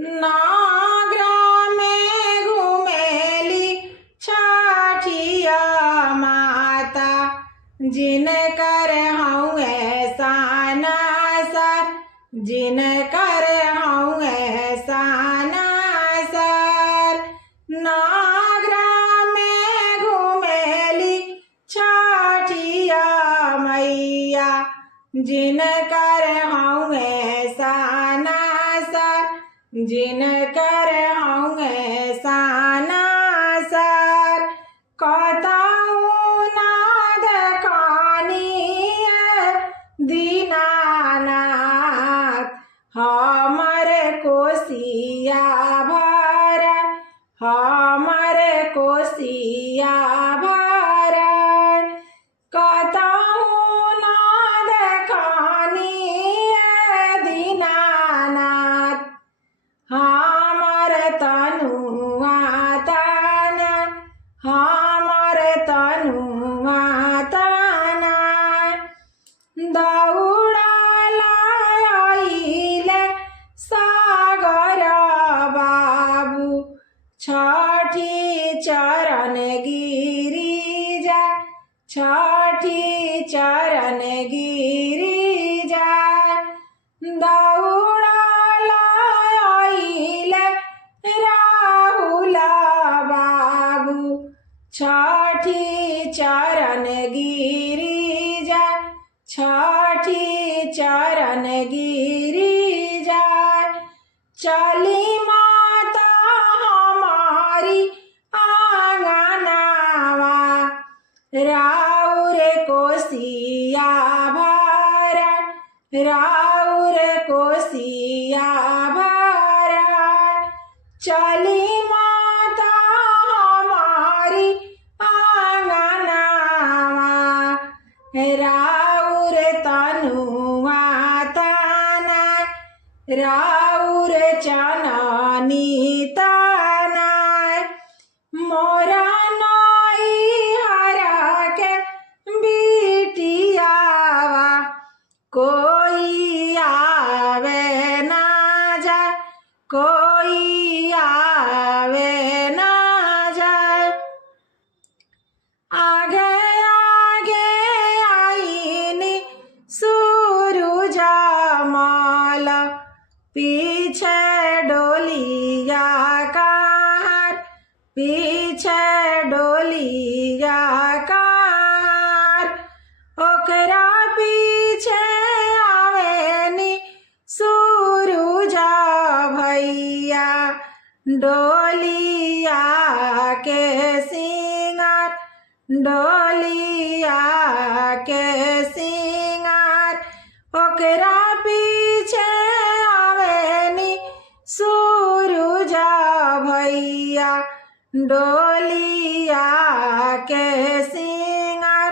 नागरा में घुमेली छठिया माता, जिनकर हउए साना सर, जिनकर हउए साना सर। नागरा में घुमेली छठिया मैया, जिनकर हउए साना सर, जिनकर हउए साना सर। कतहु नाद खानी दीनानाथ, हमर कोसिया भर, हमर कोसिया भर। कतहु नाद खानी दीनानाथ, हमर तनुआ तन, हमर तनुआ तन। दौड़ल आइले सागर बाबू, छठी चरण गिरिजा, छठी चरण गिरिजा। दौड़ल आइले राहुल बाबू, छठी चरण गिरिजा, छठी चरण गिरिजा। चली माता हमारी आंगनवा, राउर कोसिया भर, राउर कोसिया भर। चली माता हमारी आंगनवा, राउर तनुआ तना, राउर चननी तना। मोरा नैहरा के बिटियावा, कोई आवे ना जाए, कोई आवे ना जाए। आगे आगे आईनी सूरुजा माला, पीछे डोलिया कार, पीछे डोलिया कार। ओकरा पीछे आवेनी सूरुजा भैया, डोलिया के सिंगार, डोलिया के सिंगार। ओकरा पीछे आवेनी सूरुजा भैया, डोलिया के सिंगार,